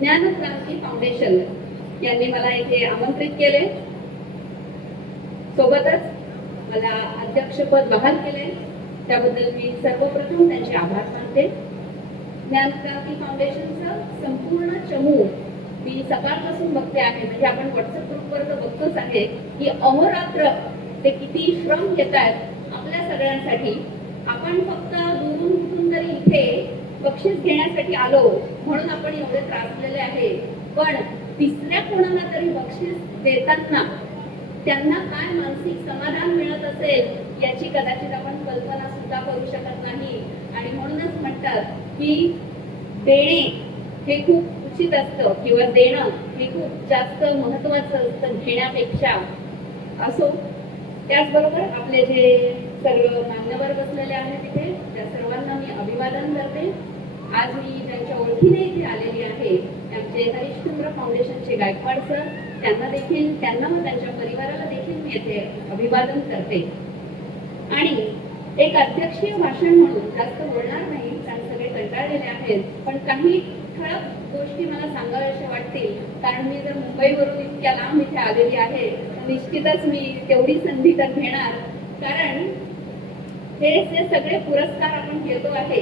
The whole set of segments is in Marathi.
ज्ञानक्रांती फाउंडेशन यांनी मला इथे आमंत्रित केले. सोबतच मला अध्यक्षपद बहाल केले. त्याबद्दल मी सर्वप्रथम त्यांचे आभार मानते. ज्ञानक्रांती फाउंडेशनचं संपूर्ण चमू मी सकाळपासून बघते आहे. म्हणजे आपण व्हॉट्सअप ग्रुपवर तर बघतोच आहे की अहोरात्र ते किती श्रम घेत आहेत आपल्या सगळ्यांसाठी. आपण फक्त दुरून कुठून तरी इथे बक्षीस घेण्यासाठी आलो म्हणून आपण एवढे त्रासलेले आहे. पण तिसऱ्या कोणाला तरी बक्षीस देताना त्यांना काय मानसिक समाधान मिळत असेल याची कदाचित आपण कल्पना सुद्धा करू शकत नाही. आणि म्हणूनच म्हणतात की देणे हे खूप उचित असतं किंवा देणं हे खूप जास्त महत्वाचं असतं घेण्यापेक्षा. असो, त्याचबरोबर आपले जे सर्व मान्यवर बसलेले आहेत तिथे त्या सर्वांना मी अभिवादन करते. आज मी ज्यांच्या ओळखीने इथे आलेली आहे आमचे हरिश्चंद्र फाउंडेशनचे गायकवाड सर, त्यांना व त्यांच्या परिवाराला देखील मी येथे अभिवादन करते. आणि एक अध्यक्षीय भाषण म्हणून जास्त बोलणार नाही कारण सगळे कंटाळलेले आहेत. पण काही ठळक गोष्टी मला सांगाव्याशा वाटतील कारण मी जर मुंबईवरून इतक्या लांब इथे आलेली आहे निश्चितच मी तेवढी संधी तर घेणार. कारण हे जे सगळे पुरस्कार आपण घेतो आहे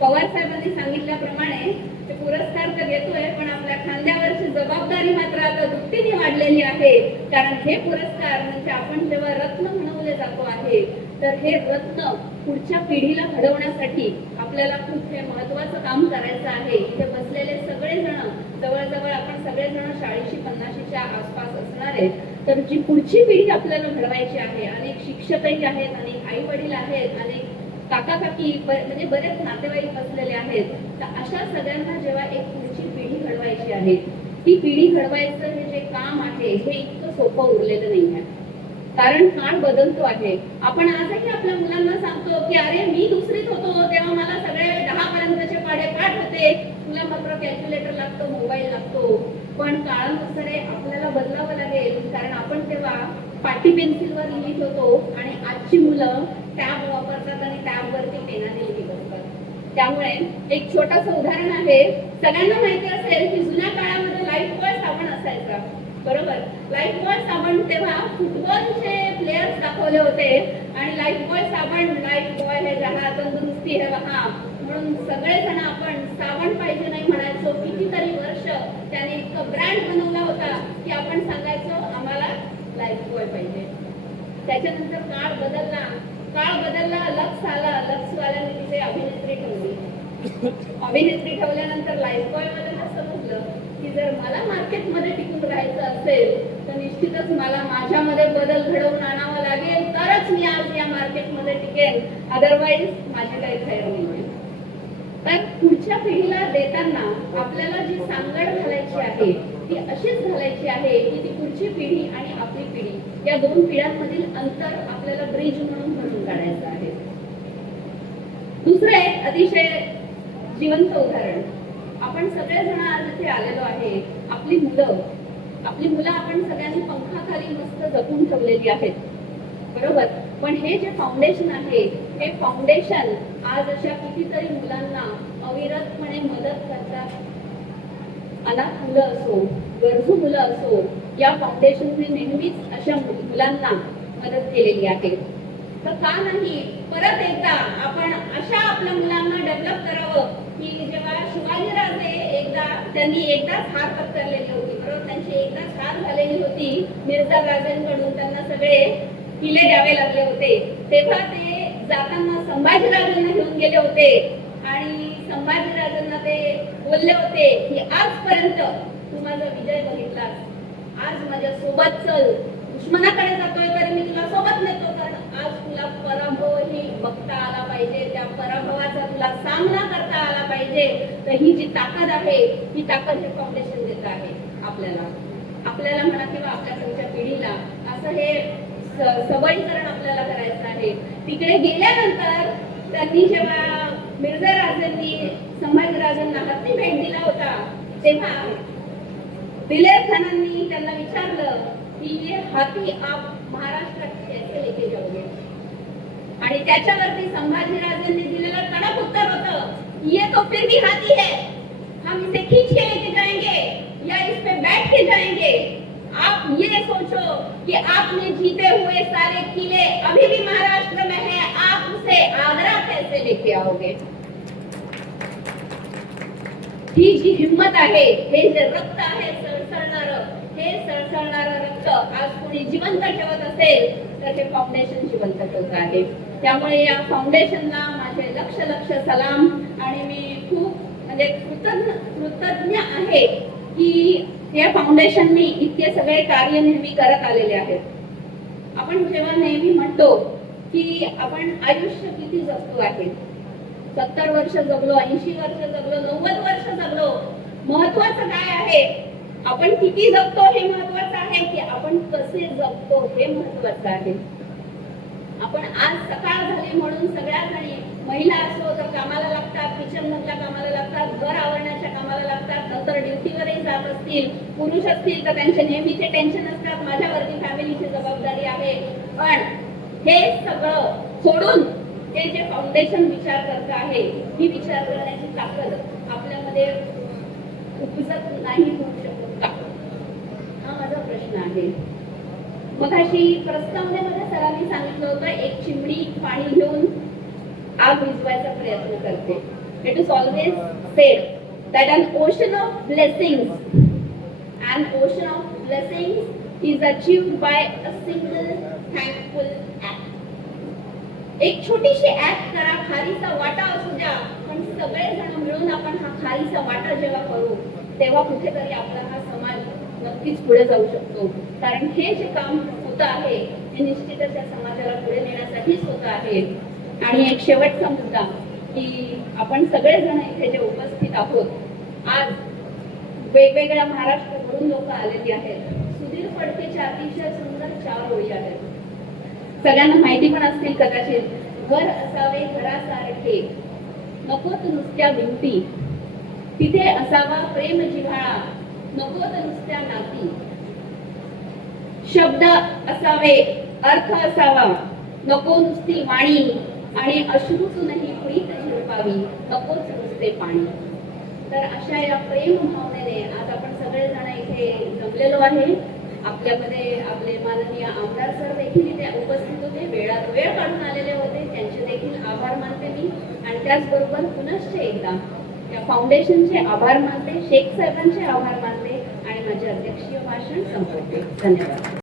पवार साहेबांनी सांगितल्याप्रमाणे ते पुरस्कार तर घेतोय पण आपल्या खांद्यावरची जबाबदारी मात्र आता दुपटीने वाढलेली आहे. कारण हे पुरस्कार म्हणजे आपण जेव्हा रत्न म्हणवले जातो आहे तर हे रत्न पुढच्या पिढीला घडवण्यासाठी आपल्याला खूप हे महत्वाचं काम करायचं आहे. इथे बसलेले सगळेजण जवळजवळ आपण सगळेजण 40-50च्या आसपास असणार आहेत. तर जी पुढची पिढी आपल्याला घडवायची आहे, अनेक शिक्षकही आहेत, अनेक आई वडील आहेत, अनेक काका काकी म्हणजे बरेच नातेवाईक बसलेले आहेत. तर अशा सगळ्यांना जेव्हा एक पुढची पिढी घडवायची आहे ती पिढी घडवायचं हे जे काम आहे हे इतकं सोपं उरलेलं नाही आहे. कारण काळ बदलतो आहे. आपण आजही आपल्या मुलांना सांगतो की अरे मी दुसरीत होतो तेव्हा मला सगळे 10 पर्यंतचे पाढे पाठ होते, तुला मात्र कॅल्क्युलेटर लागतो, मोबाईल लागतो. पण काळानुसार आपल्याला बदलावं लागेल कारण आपण तेव्हा पाटी पेन्सिलवर लिहित होतो आणि आजची मुलं टॅब वापरतात आणि टॅबवरती पेनाने लिहित असतात. त्यामुळे एक छोटंसं उदाहरण आहे. सगळ्यांना माहिती असेल की जुन्या काळामध्ये लाईफबॉय साबण असायचा, बरोबर? लाईफबॉय साबण तेव्हा फुटबॉलचे प्लेयर्स दाखवले होते आणि लाईफबॉय साबण, लाईफबॉय हे रहा, तंदुरुस्ती हे रहा म्हणून सगळेजण आपण साबण पाहिजे नाही म्हणायचो. कितीतरी वर्ष त्याने इतकं ब्रँड बनवला होता की आपण सांगायचो आम्हाला लाईफबॉय पाहिजे. त्याच्यानंतर काळ बदलला, लक्स आला, लक्सवाल्याने तिथे अभिनेत्री ठेवली. अभिनेत्री ठेवल्यानंतर लाईफबॉय वाल्यांना समजलं की जर मला मार्केटमध्ये टिकून राहायचं असेल तर निश्चितच मला माझ्यामध्ये बदल घडवून आणावा लागेल तरच मी आज या मार्केटमध्ये टिकेन, अदरवाईज माझी काही खैर नाही. तर पुढच्या पिढीला देताना आपल्याला जी सांगड घालायची आहे ती अशीच घालायची आहे की ती पुढची पिढी आणि आपली पिढी या दोन पिढ्यांमधील अंतर आपल्याला ब्रिज म्हणून भरून काढायचं आहे. दुसरं एक अतिशय जिवंत उदाहरण, आपण सगळेजण आज इथे आलेलो आहे. आपली मुलं आपण सगळ्यांनी पंखाखाली मस्त जपून ठेवलेली आहेत, बरोबर? पण हे जे फाउंडेशन आहे हे फाउंडेशन आज अशा कितीतरी मुलांना अविरतपणे मदत करतात. अनाथ मुलं असो, गरजू मुलं असो, या फाउंडेशनने नेहमीच अशा मुलांना मदत केलेली आहे. तर का नाही परत एकदा आपण अशा आपल्या मुलांना डेव्हलप करावं की जेव्हा शिवाजीराजे त्यांनी एकदाच हार पत्करलेली होती, बरोबर? त्यांची एकदाच हार झालेली होती मिर्झा राजेंकडून, त्यांना सगळे किल्ले द्यावे लागले होते. तेव्हा ते जाताना संभाजीराजांना घेऊन गेले होते आणि संभाजीराजांना ते बोलले होते की आजपर्यंत तू माझा विजय बघितलास, आज माझ्या सोबत चल. दुश्मनाकडे जातोय तरी मी तुला सोबत नेतो कारण आज तुला पराभव ही बघता आला पाहिजे, त्या पराभवाचा तुला सामना करता आला पाहिजे. तर ही जी ताकद आहे ही ताकद हे फाउंडेशन देत आहे आपल्याला म्हणा किंवा आपल्या पुढच्या पिढीला. असं हे सबळीकरण आपल्याला करायचं आहे. तिकडे गेल्यानंतर त्यांनी जेव्हा मिर्झा राजांनी संभाजीराजांना हत्ती भेट दिला होता तेव्हा दिलेर खानांनी त्यांना विचारलं की ये हाथी आप महाराष्ट्रात कैसे लेके जाओगे? आणि त्याच्यावरती संभाजीराजांनी दिलेलं कडक उत्तर होतं, ये तो फिर भी हाथी है, हम इसे खींच के लेके जाएंगे. जाएंगे। आप ये सोचो कि आपने जीते हुए सारे किले अभी भी महाराष्ट्र में है, आप उसे आगरा कैसे लेके आओगे? ही जी हिम्मत आहे, हे जे रक्त आहे सळसळणारं, हे सळसळणारं रक्त आज कोणी जिवंत ठेवत असेल तर हे फाउंडेशन जिवंत ठेवत आहे. त्यामुळे या फाउंडेशनला माझे लक्ष सलाम आणि मी खूप म्हणजे कृतज्ञ आहे की या फाउंडेशनने इतके सगळे कार्य नेहमी करत आलेले आहेत. आपण जेव्हा नेहमी म्हणतो की आपण आयुष्य किती जगतो आहे, 70 वर्ष जगलो, 80 वर्ष जगलो, 90 वर्ष जगलो, महत्वाचं काय आहे? आपण किती जगतो हे महत्वाचं आहे की आपण कसे जगतो हे महत्वाचं आहे. आपण आज सकाळ झाली म्हणून सगळ्या जणी महिला असो तर कामाला लागतात, किचन मधल्या कामाला लागतात, घर आवरण्याच्या कामाला लागतात, नंतर ड्युटीवरही जात असतील, पुरुष असतील तर त्यांचे नेहमीचे टेन्शन असतात, माझ्यावरती फॅमिलीची जबाबदारी आहे. पण हे सगळं सोडून हे जे फाउंडेशन विचार करत आहे, ही विचार करण्याची ताकद आपल्यामध्ये उपजत नाही होऊ शकत का? हा माझा प्रश्न आहे. मगाशी प्रस्तावनेमध्ये सरांनी सांगितलं होतं एक चिमणी पाणी घेऊन आग विझवायचा प्रयत्न करते. It is always sed that an ocean of blessings is achieved by a single thankful act. एक छोटीशी ऍक्ट करा, खारीचा वाटा असू द्या, पण सगळेजण मिळून आपण हा खारीचा वाटा जेव्हा करू तेव्हा कुठेतरी आपला हा समाज नक्कीच पुढे जाऊ शकतो. कारण हे जे काम होत आहे हे निश्चितच या समाजाला पुढे नेण्यासाठीच होत आहे. आणि एक शेवटचा मुद्दा की आपण सगळेजण इथे जे उपस्थित आहोत, आज वेगवेगळ्या महाराष्ट्राकडून लोक आलेली आहेत. सुधीर फडकेच्या अतिशय सुंदर 4 ओळी आहेत, सगळ्यांना माहिती पण असतील कदाचित. घर असावे घरासारखे, नकोत नुसत्या भिंती, तिथे असावा प्रेम जिव्हाळा, नकोत नुसत्या नाती. शब्द असावे, अर्थ असावा, नको नुसती वाणी, आणि अश्रूतूनही प्रीत झिरपावी, नकोच नुसते पाणी. तर अशा या प्रेम भावनेने आज आपण सगळेजण इथे जमलेलो आहे. आपल्यामध्ये आपले माननीय आमदार सर देखील इथे उपस्थित होते, वेळ काढून आलेले होते, त्यांचे देखील आभार मानते मी. आणि त्याचबरोबर पुनश्च एकदा या फाउंडेशनचे आभार मानते, शेख साहेबांचे आभार मानते आणि माझे अध्यक्षीय भाषण संपवते. धन्यवाद.